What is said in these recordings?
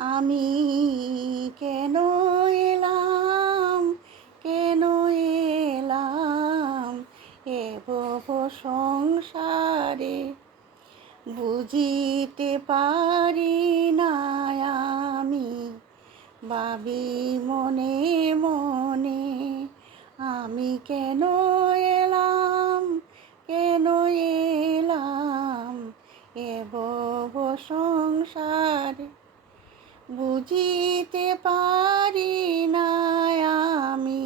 আমি কেন এলাম, কেন এলাম এ ভব সংসারে, বুঝিতে পারি না আমি, ভাবি মনে মনে। আমি কেন এলাম, কেন এলাম এ ভব সংসারে, বুঝিতে পারি না আমি,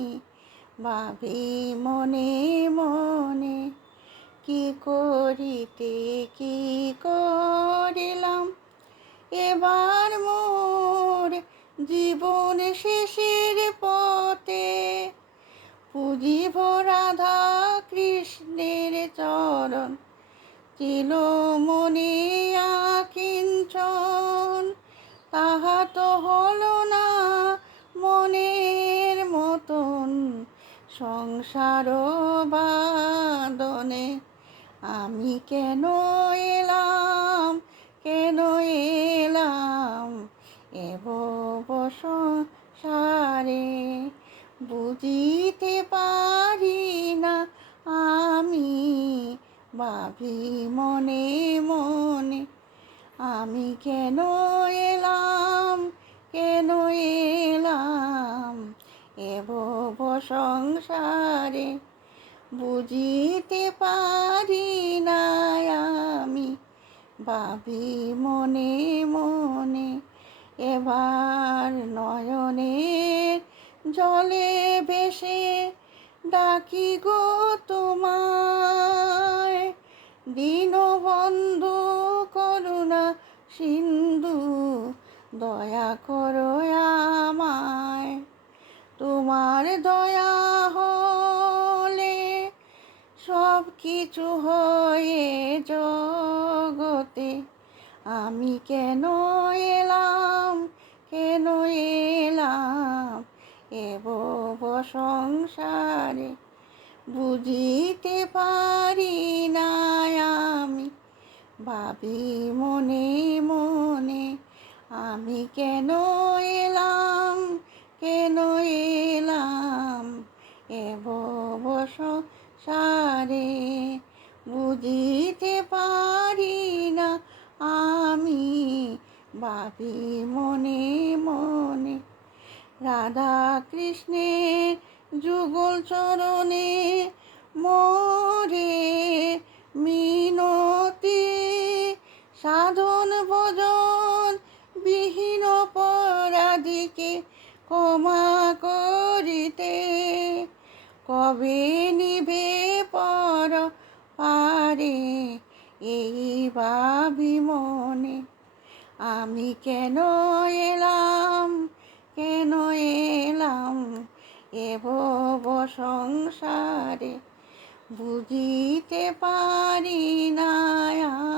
ভাবি মনে মনে। কি করিতে কি করিলাম এবার মোর জীবন শেষের পথে, পুজিব রাধা কৃষ্ণের চরণ, চিলমণি আকিঞ্চন। তাহা তো হলো না মনের মতন সংসার বাদনে। আমি কেন এলাম, কেন এলাম এ ভব সংসারে, বুঝিতে পারি না আমি, ভাবি মনে মনে। আমি কেন এলাম, কেন এলাম এ ভব সংসারে, বুঝিতে পারি না আমি, ভাবি মনে মনে। এবার নয়নের জলে ভেসে ডাকি গো তোমায়, দীনবন্ধু করুণা সিন্ধু, দয়া করো আমায়। তোমার দয়া হলে সব কিছু হয়ে জগতে। আমি কেন এলাম, কেন এলাম এ ভব সংসারে, বুঝিতে পারি না আমি, ভাবি মনে মনে। আমি কেন এলাম, কেন এলাম এ ভব সংসারে, বুঝিতে পারি না আমি, ভাবি মনে মনে। রাধা কৃষ্ণের যুগল চরণে মোরে মিনতি, সাধন ভজন বিহীন অপরাধীকে ক্ষমা করিতে। কবে নিভে পর পারে এই ভাবি মনে। আমি কেন এলাম, কেন এলাম এ ভব সংসারে, বুঝিতে পারি না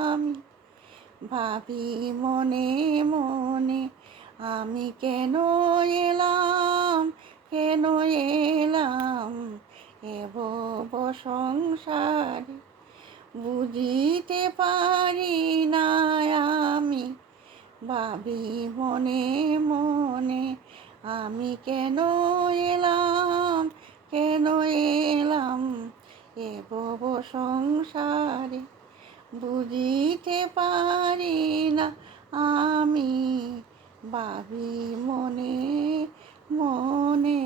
আমি, ভাবি মনে মনে। আমি কেন এলাম, কেন এলাম এ ভব সংসারে, বুঝিতে পারি না আমি, ভাবি মনে মনে। আমি কেন এলাম, কেন এলাম এ ভব সংসারে, বুঝিতে পারি না আমি, ভাবি মনে মনে।